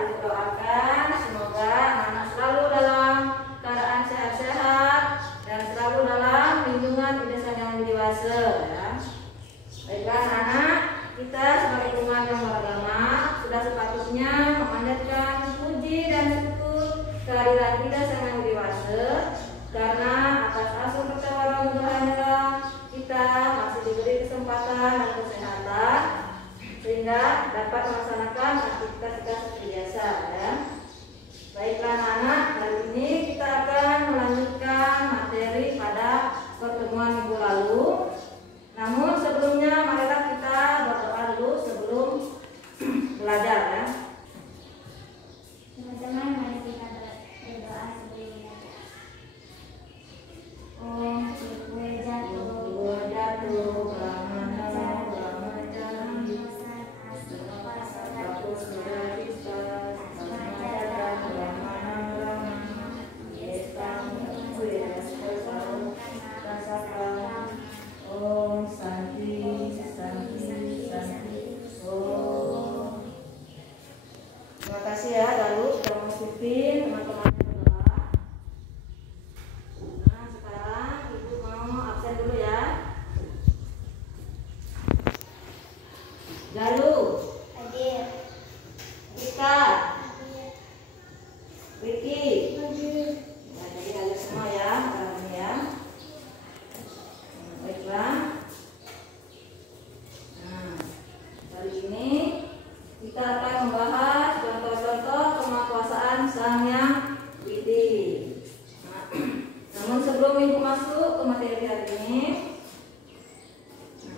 Ibu doakan semoga anak selalu dalam keadaan sehat-sehat dan selalu dalam lindungan Ida Sang Yang Widi Wase ya. Baiklah anak, kita sebagai umat yang beragama sudah sepatutnya memanjatkan puji dan syukur kehadiran Ida Sang Yang Widi Wase, karena atas asuh pertolongan Tuhannya kita masih diberi kesempatan dan kesehatan sehingga dapat melaksanakan aktivitas kita seperti biasa ya. Baiklah anak, hari ini kita akan melanjutkan materi pada pertemuan minggu lalu. Namun sebelumnya marilah kita berdoa dulu sebelum belajar ya. Teman-teman, mari kita berdoa sebelum belajar. Om Ibu jatuh Om Santi Santi Santi Om. Terima kasih ya Galuh sudah mengikuti teman-teman berdoa. Nah sekarang Ibu mau absen dulu ya. Galuh, hadir. Rika, Hadir. Riki. Hadir. Nah, jadi hadir semua ya hari ini ya. Baiklah. Nah, kali ini kita akan membahas contoh-contoh kemahakuasaan Sang Yang Widi. Nah, namun sebelum Ibu masuk ke materi hari ini,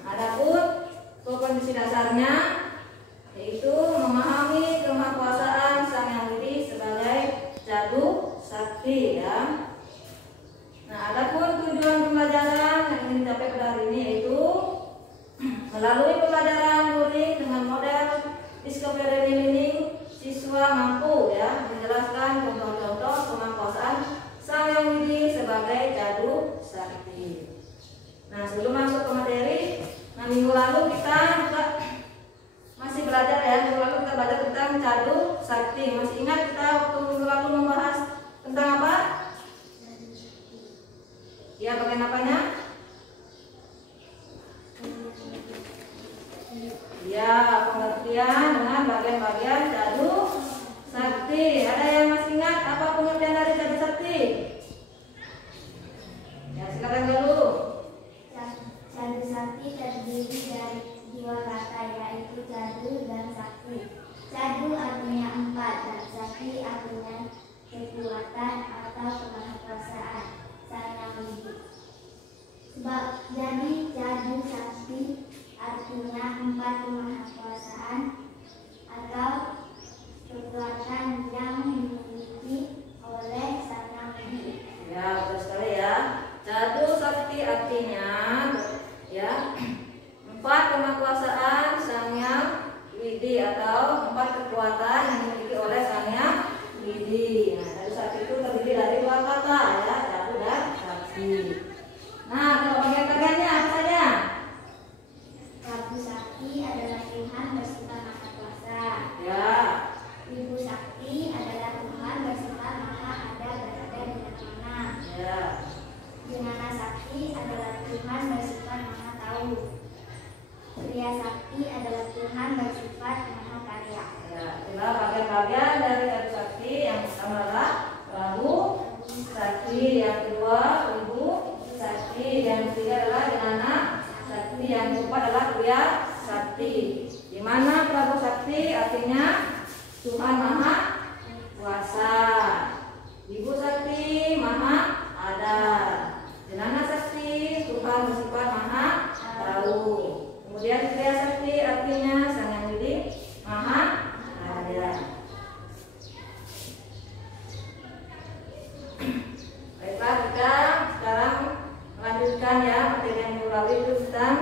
adapun kondisi dasarnya yaitu memahami kemahakuasaan Sang Yang Widi sebagai Jadu Sakti ya. Nah, adapun tujuan pembelajaran yang ingin dicapai pada hari ini yaitu melalui pembelajaran luring dengan model discovery learning, siswa mampu ya menjelaskan contoh-contoh kemahakuasaan Sang Yang Widi sebagai Jadu Sakti. Nah, sebelum masuk ke materi, nah minggu lalu kita juga masih belajar ya. Minggu lalu kita belajar tentang Jadu Sakti. Masih ingat kita waktu minggu lalu membahas tentang apa? Ya, bagian apanya? Ya, pengertian dengan bagian-bagian Jadu Sakti. Ada yang masih ingat apa pengertian dari Jadu Sakti? Ya, silakan dulu. Jadu Sakti terdiri dari dua kata, yaitu jadu dan sakti. Jadu artinya empat dan sakti artinya kekuatan atau kemahakuasaan Sang Yang Widi. Sebab jadi jadu sakti artinya empat kemahakuasaan atau kekuatan yang dimiliki oleh Sang Yang Widi. Ya, betul sekali ya. Jadu Sakti artinya ya empat kemahakuasaan Sang Yang Widi atau empat kekuatan yang dimiliki oleh Sang Yang Widi. Nah, Jadu Sakti itu terdiri dari dua kata ya, Jadu dan Sakti. Nah, kalau bagian-bagiannya apa saja? Jadu Sakti adalah Tuhan bersifat Maha Kuasa. Ya. Ibu Sakti adalah Tuhan bersifat Maha Ada berada di mana-mana. Ya. Jenana Sakti adalah Tuhan bersifat Maha Tahu. Pria Sakti adalah Tuhan bersifat Maha Karya. Ya, itulah bagian-bagian dari Jadu Sakti. Yang pertama adalah Prabu Sakti, yang kedua Ibu Sakti, yang ketiga adalah Jenana Sakti, yang keempat adalah Pria Sakti. Di mana Prabu Sakti artinya Tuhan Maha Kuasa, Ibu Sakti Maha Ada, Jenana Sakti Tuhan bersifat Maha Tahu. Kemudian Pria Sakti artinya Sang Yang Widi Maha Karya. Baiklah, kita sekarang melanjutkan ya materi yang melalui itu tentang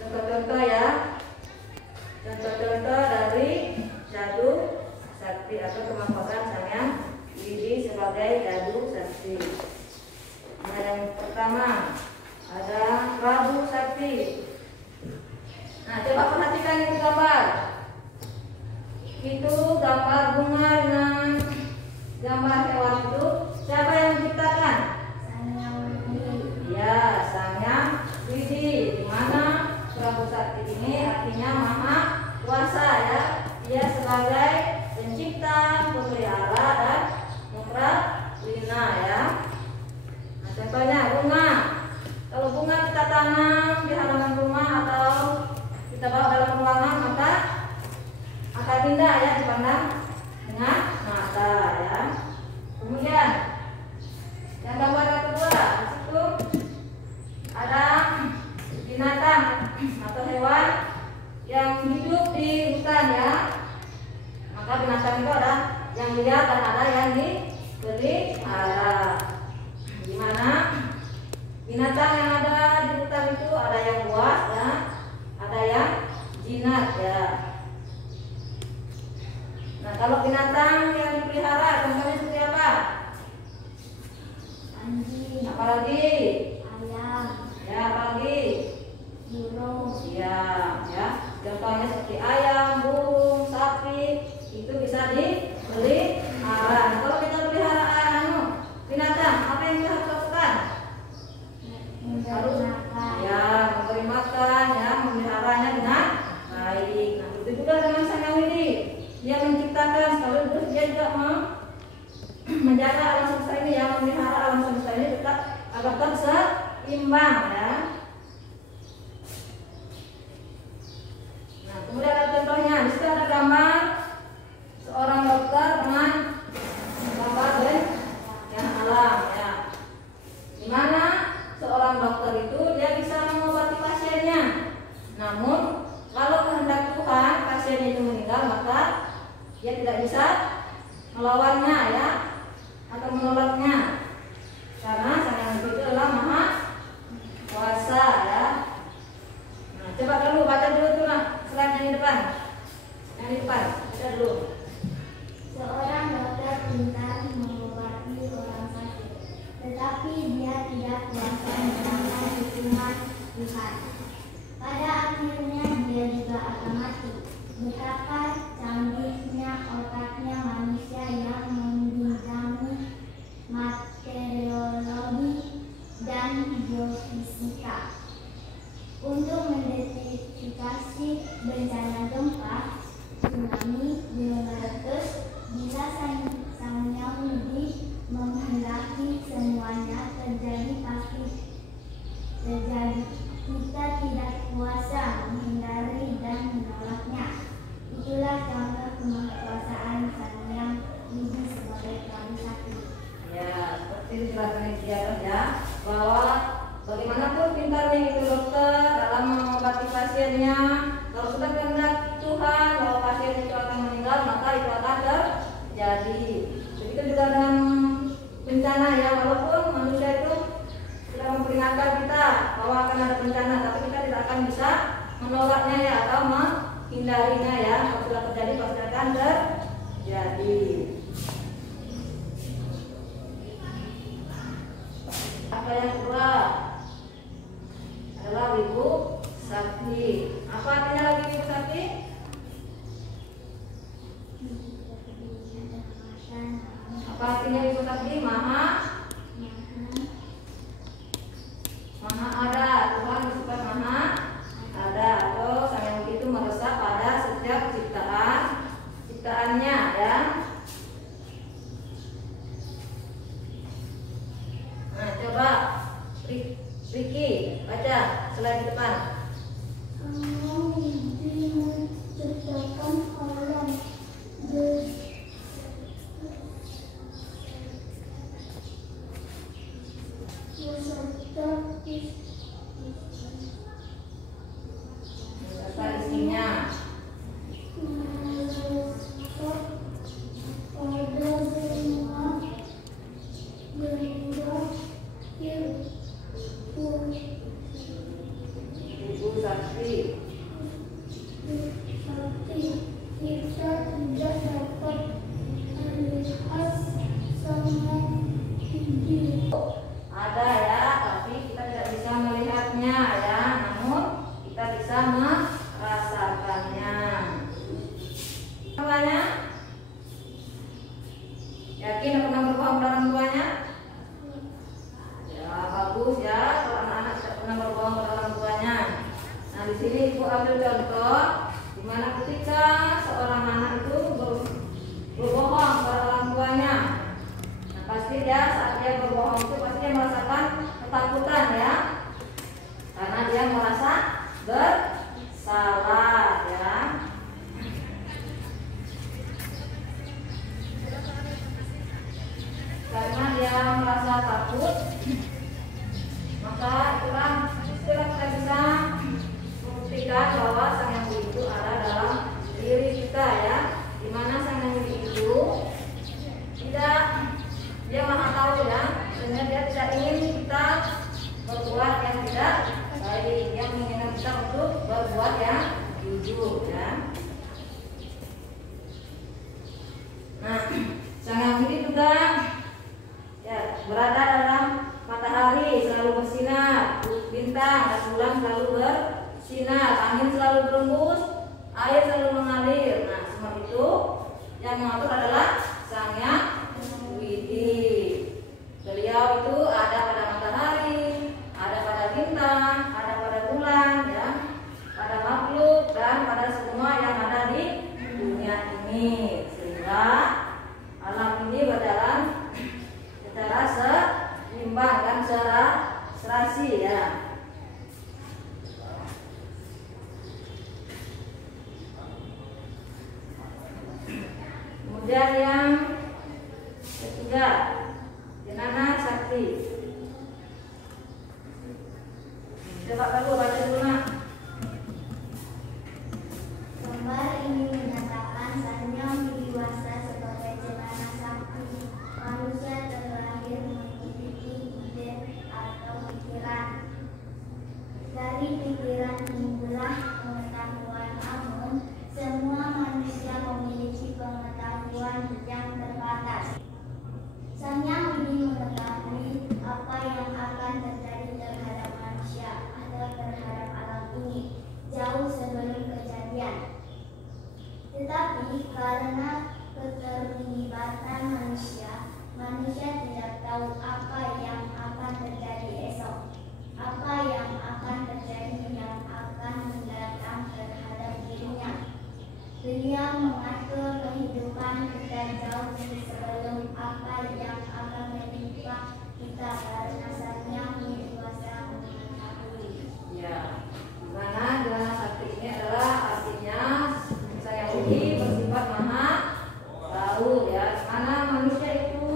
contoh-contoh ya, contoh-contoh dari Jadu Sakti atau kemahakuasaan Sang Yang Widi sebagai Jadu Sakti. Nah, yang pertama ada Prabu Sakti. Nah, coba perhatikan itu gambar. Itu gambar Maka binatang itu ada yang liar dan ada yang dipelihara. Gimana? Binatang yang ada di hutan itu ada yang buas ya, ada yang jinak ya. Nah, kalau binatang yang dipelihara contohnya seperti apa? Anjing, Apalagi? ayam, Ya, apalagi? burung, Ya, ya. Contohnya seperti ayam, burung, sapi, itu bisa dipelihara. Nah, kalau kita pelihara binatang, apa yang kita harus lakukan? Harus ya memberi makan, ya memeliharanya dengan baik. Nah, itu juga dengan Sang Yang Widi. Dia menciptakan sekaligus dia juga menjaga alam semesta ini, yang memelihara alam semesta ini tetap agar tetap seimbang ya. Nah, kemudian ada contohnya, di situ ada gambar seorang dokter dengan gambar bencana alam ya. Di mana seorang dokter itu dia bisa mengobati pasiennya. Namun kalau kehendak Tuhan pasiennya itu meninggal, maka dia tidak bisa melawannya ya, atau menolaknya, karena Sang Yang Widi itu adalah Maha Kuasa ya. Nah, coba dulu baca dulu tuh nah, slide yang di depan, baca dulu. seorang dokter pintar mengobati orang sakit, tetapi dia tidak kuasa menangkan hukuman Tuhan. Pada akhirnya dia juga akan mati. Betapa canggihnya otaknya manusia yang membidangi meteorologi dan geofisika untuk mendetifikasi bencana gempa, tsunami, gunung meletus. Bila Sang Yang Widi menghendaki semuanya terjadi, pasti terjadi. Kita tidak kuasa menghindari dan menolaknya. Itulah contoh kemahakuasaan Sang Yang Widi sebagai Prabu Sakti. Ya, seperti dijelaskan ya, bahwa bagaimanapun pintarnya itu dokter dalam mengobati pasiennya, kalau sudah kehendak Tuhan bahwa pasien itu akan meninggal, maka itu akan terjadi. Begitu juga dengan bencana ya, walaupun manusia itu sudah memperingatkan kita bahwa akan ada bencana, tapi kita tidak akan bisa menolaknya ya, atau menghindarinya ya. Kalau sudah terjadi pasti akan terjadi. Apa yang kedua adalah Wibu Sakti. Apa artinya lagi Wibu Sakti? Apa artinya Wibu Sakti? Maha ada. Tuhan bersifat maha ada, atau Sang Yang Widi itu meresap pada setiap ciptaannya ya. Nah, coba Riki baca slide di depan. Sang Widi menciptakan alam Apa isinya? Nah, sang yang widi juga ya berada dalam matahari selalu bersinar, bintang dan bulan selalu bersinar, angin selalu berembus, air selalu mengalir. Nah, semua itu yang mengatur adalah sang yang widi. Beliau itu ada pada matahari, ada pada bintang, ada pada bulan, ya, pada makhluk dan pada semua yang ada di dunia ini, sehingga alam ini berjalan secara seimbang dan secara serasi, ya. Kemudian yang ketiga, Jenana Sakti. Coba kamu baca dulu, Nak. Gambar ini menyatakan Sang Yang Widiwasa sebagai Jenana Sakti, manusia terlahir memiliki ide atau pikiran. Dari pikiran inilah pengetahuan, namun semua manusia memiliki pengetahuan yang terbatas. Sang Yang Widi mengetahui apa yang akan terjadi terhadap manusia atau terhadap alam ini jauh sebelum kejadian. Tetapi karena keterlibatan manusia, manusia tidak tahu apa yang akan terjadi esok, apa yang akan terjadi yang akan mendatang terhadap dirinya. Beliau mengatur kehidupan kita jauh sebelum apa yang akan menimpa kita karena Sang Yang Widiwasa mengetahui. Ya, dimana Jenana Sakti ini adalah artinya Sang Yang Widi bersifat maha tahu, ya, mana manusia itu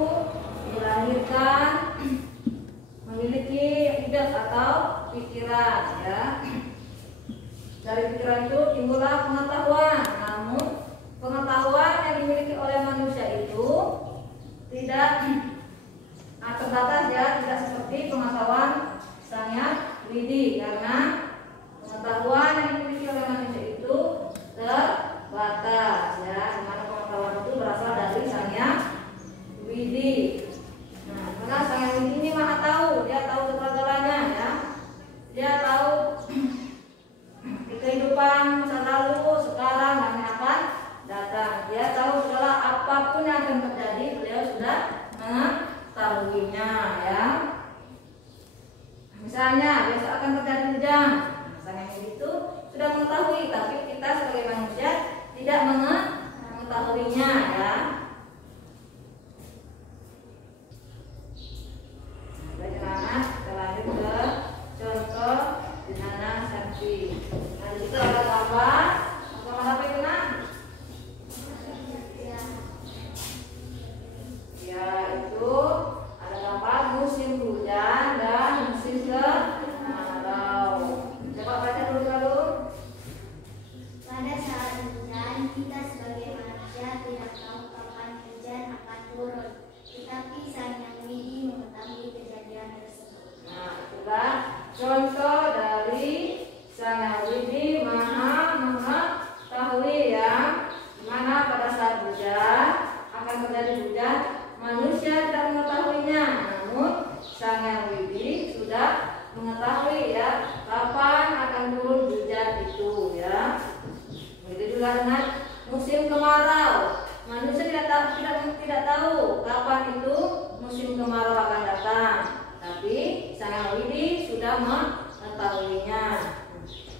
dilahirkan memiliki ide atau pikiran, ya. Dari pikiran itu timbullah pengetahuan. Namun pengetahuan yang dimiliki oleh manusia itu tidak terbatas, ya, tidak seperti pengetahuan Sang Yang Widi, karena pengetahuan yang dimiliki oleh manusia itu terbatas, ya, dimana pengetahuan itu berasal dari Sang Yang Widi. Nah, karena Sang Yang Widi ini maha tahu, dia tahu segala-galanya, ya, dia tahu kehidupan masa lalu, sekarang dan yang akan datang. Dia tahu segala apapun yang akan terjadi, beliau sudah mengetahuinya, ya. Misalnya besok akan terjadi hujan, Sang Yang Widi itu sudah mengetahui, tapi kita sebagai manusia tidak mengetahuinya, ya. Bagaimana kita lanjut ke contoh Jenana Sakti. Nah, di situ ada gambar apa itu, Nak? Ya, itu ada gambar musim hujan dan musim kemarau. Coba baca dulu. Pada saat hujan, kita sebagai manusia tidak tahu kapan hujan akan turun, tetapi Sang Yang Widi mengetahui kejadian tersebut. Nah, itulah contoh dari Sang Yang Widi maha mengetahui, ya, dimana pada saat hujan akan terjadi hujan, manusia tidak mengetahuinya, namun Sang Yang Widi sudah mengetahui, ya, kapan akan turun hujan itu, ya. Begitu juga dengan musim kemarau, manusia tidak tahu kapan itu musim kemarau akan datang, tapi Sang Yang Widi sudah mengetahuinya.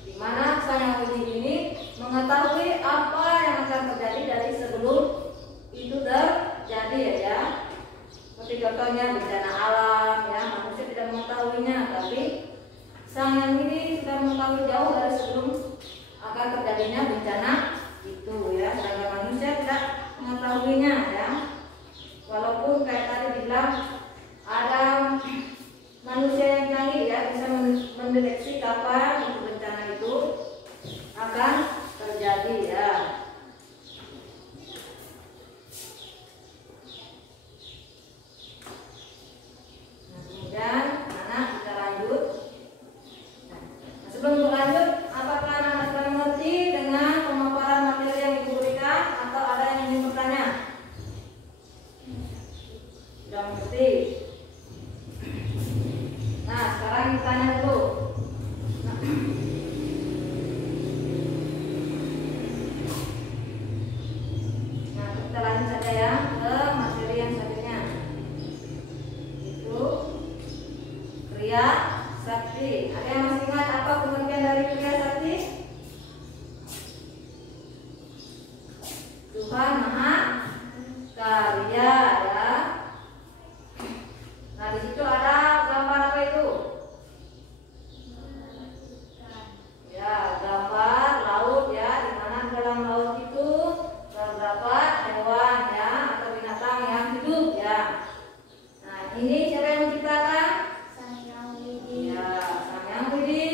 Di mana Sang Yang Widi ini mengetahui apa yang akan terjadi dari sebelum itu terjadi, ya. Seperti contohnya bencana alam, ya, manusia tidak mengetahuinya, tapi Sang Yang Widi sudah mengetahui jauh dari sebelum akan terjadinya bencana itu, ya. Sedangkan manusia tidak mengetahuinya, ya. Walaupun kayak tadi dibilang ada manusia yang canggih, ya, bisa mendeteksi kapan bencana itu akan terjadi, ya. Nah, kemudian anak kita lanjut. Nah, sebelum lanjut, apakah anak sudah mengerti dengan pemaparan materi yang ibu berikan atau ada yang ingin bertanya? karya ya. Nah di situ ada gambar apa itu? Ya, gambar laut ya, di mana dalam laut itu terdapat hewan ya atau binatang yang hidup ya. Nah ini siapa yang menciptakan? Sang Yang Widi. Ya, Sang Yang Widi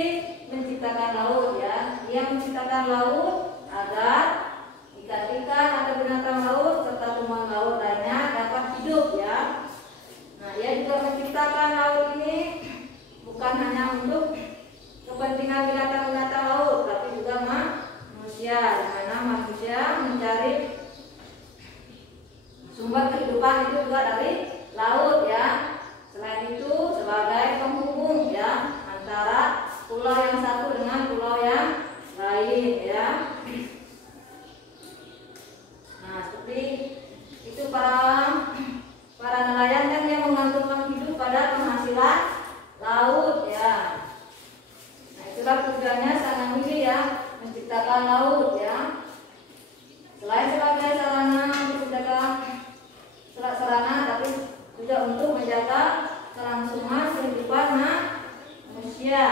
menciptakan laut ya. Dia menciptakan laut agar ikan-ikan atau binatang laut serta tumbuhan laut lainnya dapat hidup ya. Nah, dia juga menciptakan laut ini bukan hanya untuk kepentingan binatang-binatang laut, tapi juga manusia, di mana manusia mencari sumber kehidupan itu juga dari laut ya. Selain itu sebagai penghubung ya antara pulau yang satu dengan pulau yang lain ya. Nah, seperti itu para nelayan kan yang menggantungkan hidup pada penghasilan laut ya. Nah, itulah tujuannya Sang Yang Widi ya, menciptakan laut ya. Selain sebagai sarana tapi juga untuk menjaga kelangsungan kehidupan manusia.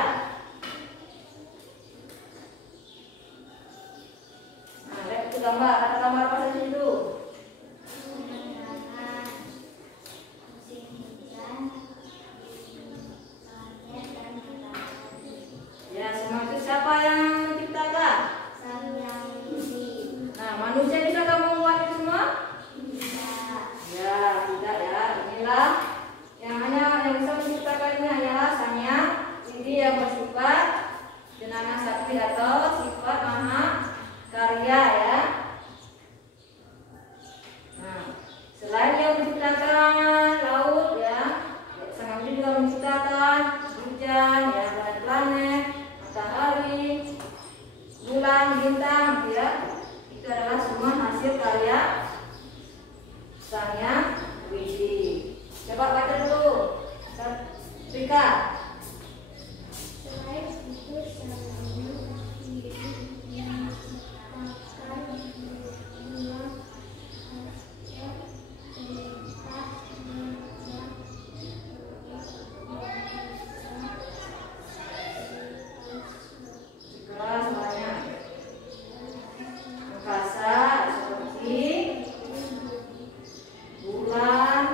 Nah, lihat itu gambar, ada gambar apa saja itu? Pemandangan musim hujan, planet dan matahari. Ya, semua itu siapa yang menciptakan? Sang Yang Widi. Nah, manusia bisa kamu membuat itu semua? Bisa. Ya, tidak ya. Inilah yang bisa menciptakan ini hanyalah Sang Yang Widi yang bersifat jenama sakti atau sifat maha karya ya. Nah, selain yang menciptakan laut ya, Sang Yang Widi juga menciptakan hujan ya, planet, matahari, bulan, bintang ya. Itu adalah semua hasil karya Sang Yang Widi. Coba baca dulu, Rika. Selain itu, Sang Yang Widi menciptakan bulan, aset, perintah, menjam, Kelas banyak. Angkasa seperti bulan,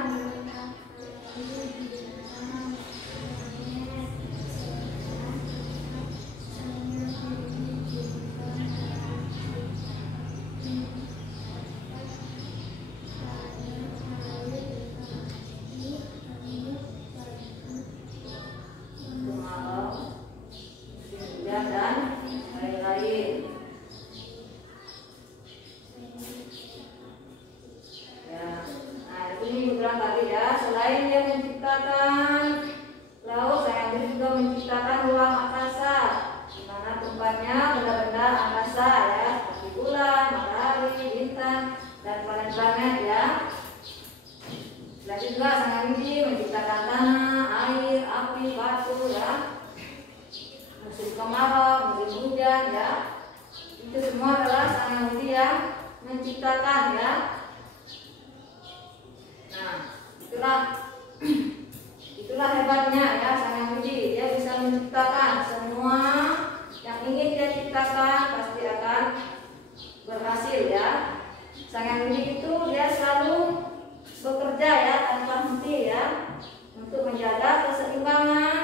malam, hujan dan lain-lain. Ya, nah ini bilang tadi ya, selain dia menciptakan laut, Sang Yang Widi juga menciptakan ruang angkasa, di mana tempatnya benda-benda angkasa ya, seperti bulan, matahari, bintang, dan planet-planet ya. Selain itu juga Sang Yang Widi menciptakan tanah, air, api, batu ya, musim kemarau, musim hujan ya. Itu semua adalah Sang Yang Widi yang menciptakan ya. Nah, itulah hebatnya ya Sang Yang Widi. Dia bisa menciptakan semua yang ingin dia ciptakan pasti akan berhasil ya. Sang Yang Widi itu dia selalu bekerja ya tanpa henti ya untuk menjaga keseimbangan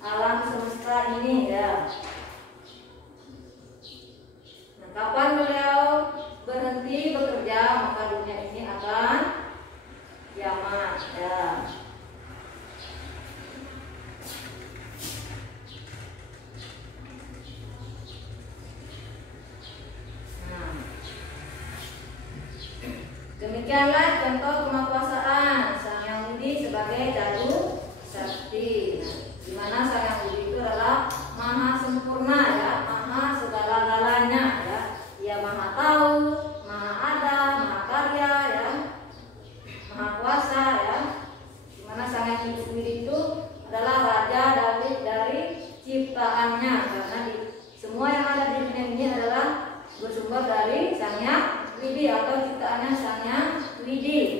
alam semesta ini ya. Nah, kapan beliau berhenti bekerja maka dunia ini akan kiamat ya. Nah, demikianlah contoh kemakuasaan Sang Yang Widi sebagai Dalu Sakti. Nah, di mana Sang Yang Widi itu adalah maha sempurna ya, maha segala-galanya ya. Dia maha tahu, maha ada, maha karya ya, maha kuasa ya. Di mana Sang Yang Widi itu adalah raja dari ciptaannya, karena semua yang ada di dunia ini adalah bersumber dari Sang Yang Widi atau ciptaannya Sang Yang Widi.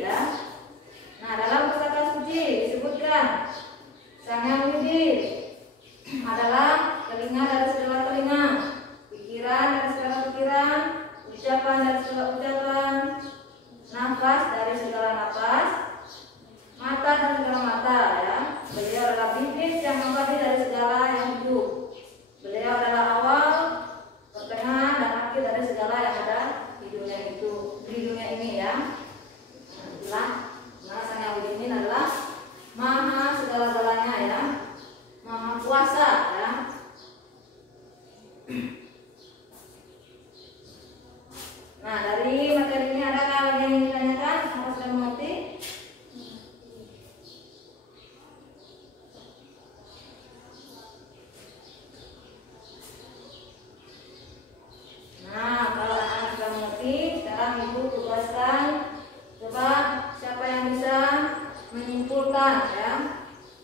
menyimpulkan ya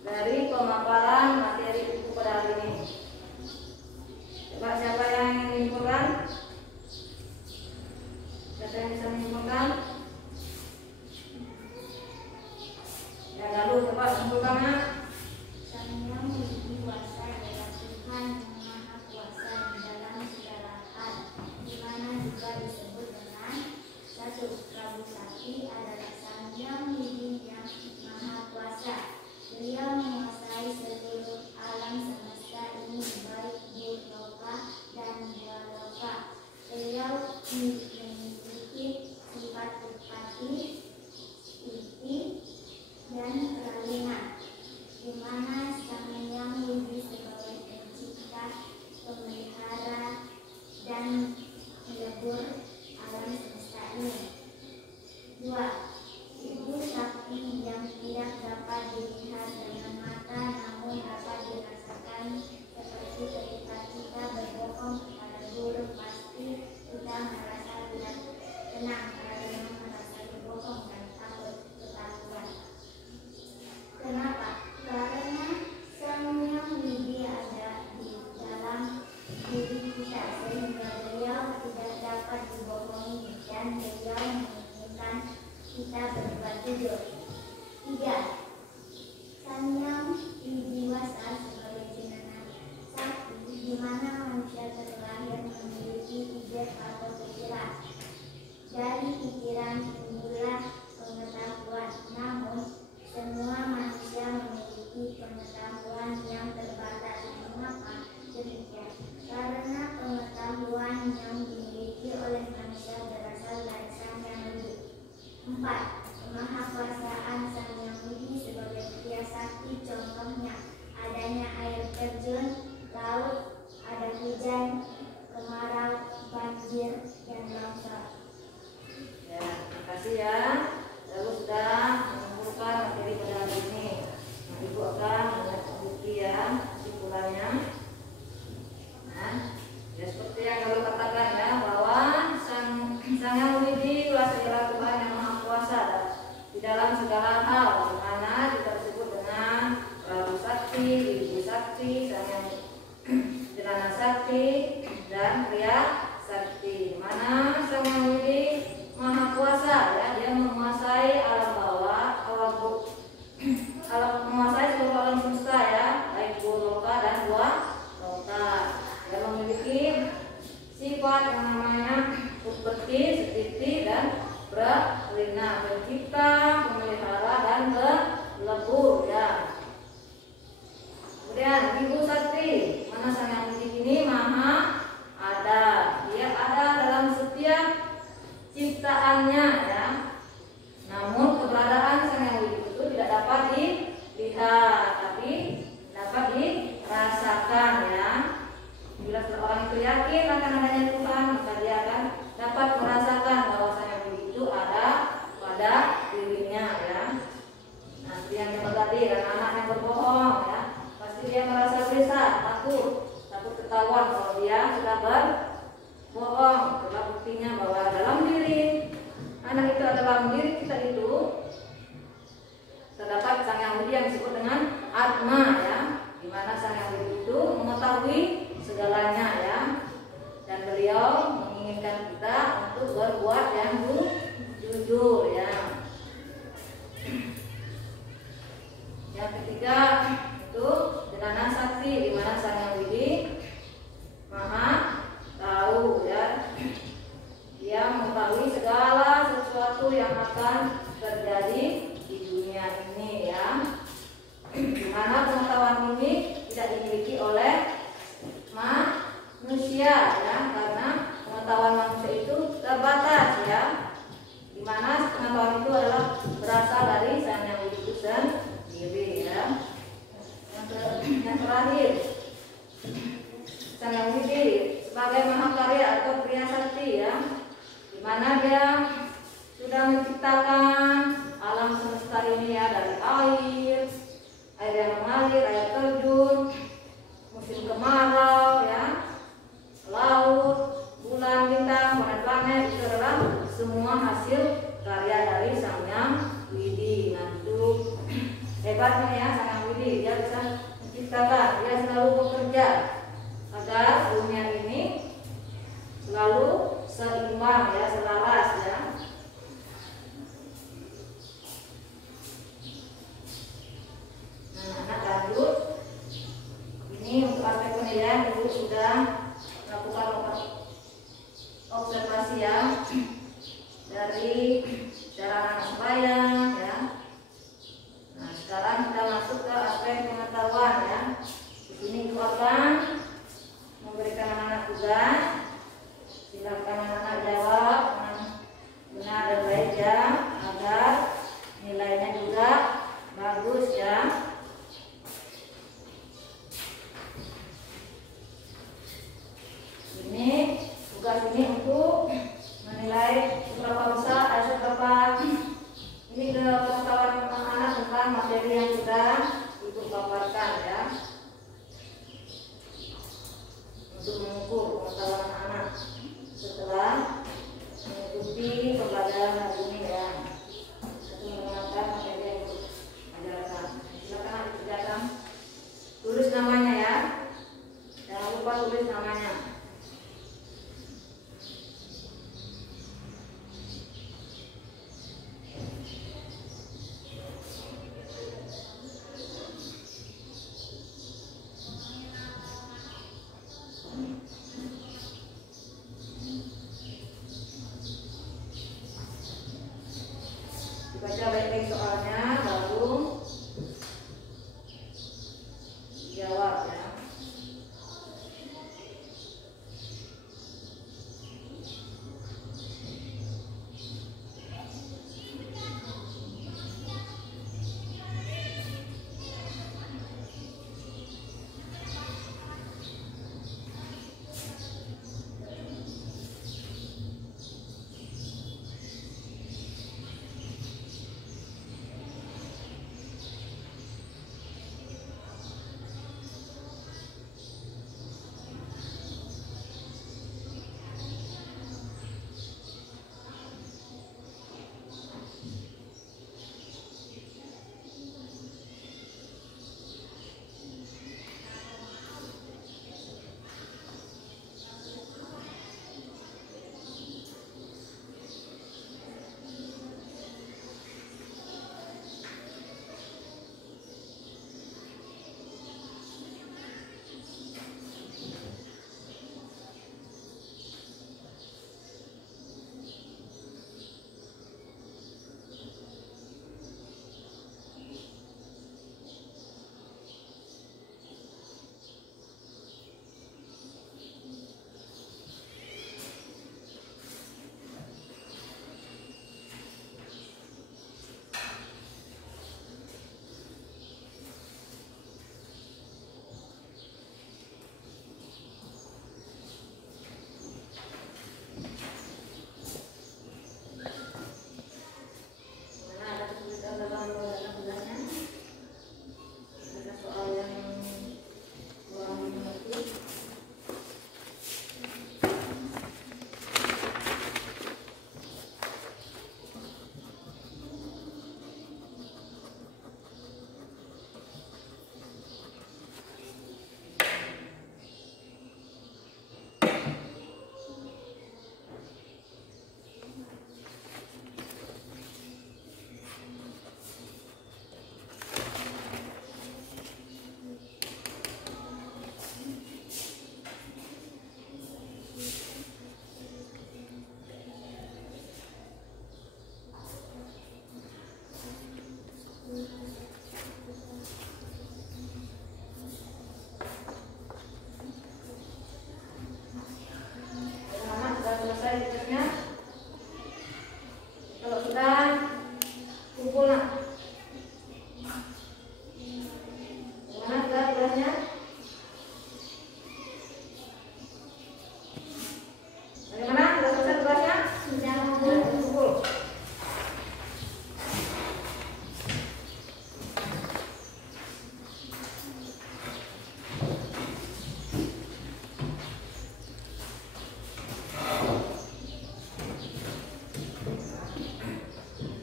dari pemaparan materi buku pada hari ini. Coba siapa yang ingin menyimpulkan? Siapa yang bisa menyimpulkan? Ya lalu coba simpulkan Nak. Sang Yang Widi Wasa adalah Tuhan yang Maha Kuasa di dalam segala hal, di mana juga disebut dengan satu. Prabu Sakti adalah Sang Yang Widi yang Maha Kuasa. Beliau menguasai seluruh alam semesta ini, baik burloka dan luarloka. Beliau memiliki sifat upati, iti, dan pralina, di mana Sang Yang Widi sebagai pencipta, pemelihara, dan melebur alam semesta ini. 2. Ibu Sakti yang tidak dapat dilihat dengan mata namun dapat dirasakan, seperti ketika kita berbohong kepada guru, pasti kita merasa tidak tenang karena merasa berbohong dan takut ketahuan. Kenapa? Karena Sang Yang Widi ada di dalam diri kita, sehingga beliau tidak dapat dibohongi dan beliau menginginkan kita berbuat jujur. 3. Sang Yang Widi Wasa sebagai jenengan sakti, di mana manusia terlahir memiliki ide atau pikiran. Dari pikiran timbullah pengetahuan. Namun semua manusia memiliki pengetahuan yang terbatas. Mengapa demikian? Karena pengetahuan yang dimiliki oleh manusia berasal dari Sang Yang Widi. 4. Kemahakuasaan Sang Yang Widi sebagai pria sakti, contohnya adanya air terjun, laut, ada hujan, kemarau, banjir, dan longsor. Ya, terima kasih ya. Lalu sudah mengumpulkan materi pada hari ini. Nah, Ibu akan melihat bukti ya kesimpulannya. Nah, ya seperti yang lalu katakan ya, bahwa Sang Yang Widi adalah Tuhan yang Maha Kuasa di dalam segala hal, di mana kita disebut dengan Prabu Sakti, Ibu Sakti, Sang Yang Jenana Sakti, dan Pria Sakti. Mana Sang Yang Widi Maha Kuasa ya, dia menguasai alam bawah, menguasai seluruh alam semesta ya, baik burloka dan luarloka. Dia memiliki sifat yang namanya upeti, setiti, dan pralina, pencipta, pemelihara, dan pelebur ya. Kemudian Ibu Sakti, mana Sang Yang Widi ini maha ada, dia ada dalam setiap ciptaannya ya. Namun keberadaan Sang Yang Widi itu tidak dapat dilihat, tapi dapat dirasakan ya. Bila seorang itu yakin akan adanya Tuhan, maka dia akan dapat merasakan bahwa Sang Yang Widi itu ada pada dirinya ya. Nah, seperti yang kita tadi, anak yang berbohong ya, pasti dia merasa gelisah, takut ketahuan kalau dia sudah berbohong. Itulah buktinya bahwa dalam diri anak itu, dalam diri kita itu terdapat Sang Yang Widi yang disebut dengan Atma ya, di mana Sang Yang Widi itu mengetahui segalanya ya, dan beliau menginginkan kita untuk berbuat yang jujur ya. Yang ketiga itu Jenana Sakti, di mana Sang Yang Widi maha tahu ya, dia mengetahui segala sesuatu yang akan terjadi di dunia ini ya, di mana pengetahuan ini tidak dimiliki oleh manusia ya, karena pengetahuan manusia itu terbatas ya, di mana pengetahuan itu adalah berasal dari Sang Yang Widi itu sendiri ya. Yang terakhir, Sang Yang Widi sebagai mahakarya atau pria sakti ya, di mana dia sudah menciptakan alam semesta ini ya, dari air yang mengalir, air terjun, musim kemarau ya, laut, bulan, bintang, planet-planet, itu adalah semua hasil karya dari Sang hebatnya ya sang Yang Widi, dia bisa menciptakan, dia selalu bekerja agar dunia ini selalu seimbang ya, selaras ya. Nah, anak lanjut. Ini untuk aspek penilaian Ibu sudah melakukan observasi ya dari cara anak sembahyang ya. Nah, sekarang kita masuk ke aspek pengetahuan ya. Di sini Ibu akan memberikan anak-anak tugas. Silakan anak-anak jawab dengan benar dan baik ya, agar nilainya juga bagus ya. Ini tugas ini untuk menilai seberapa besar, seberapa ini ke pengetahuan anak-anak tentang materi yang sudah Ibu paparkan ya, untuk mengukur pengetahuan anak setelah mengikuti pembelajaran hari ini ya, untuk mengenalkan materi yang Ibu ajarkan. Silakan anak dikerjakan, tulis namanya ya, jangan lupa tulis namanya. Baca baik-baik soalnya, baru jawab ya.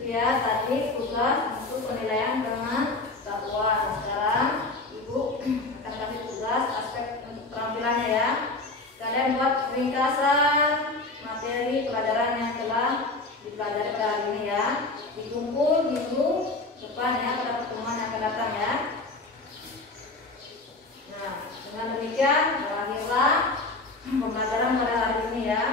ya tadi tugas untuk penilaian pengetahuan. bawah. Nah, sekarang Ibu akan kasih tugas aspek untuk keterampilannya ya. Kalian buat ringkasan materi pelajaran yang telah dipelajari pada hari ini ya. Dikumpul minggu depan ya, pada pertemuan yang akan datang ya. Nah, dengan demikian berakhirlah pembelajaran pada hari ini ya.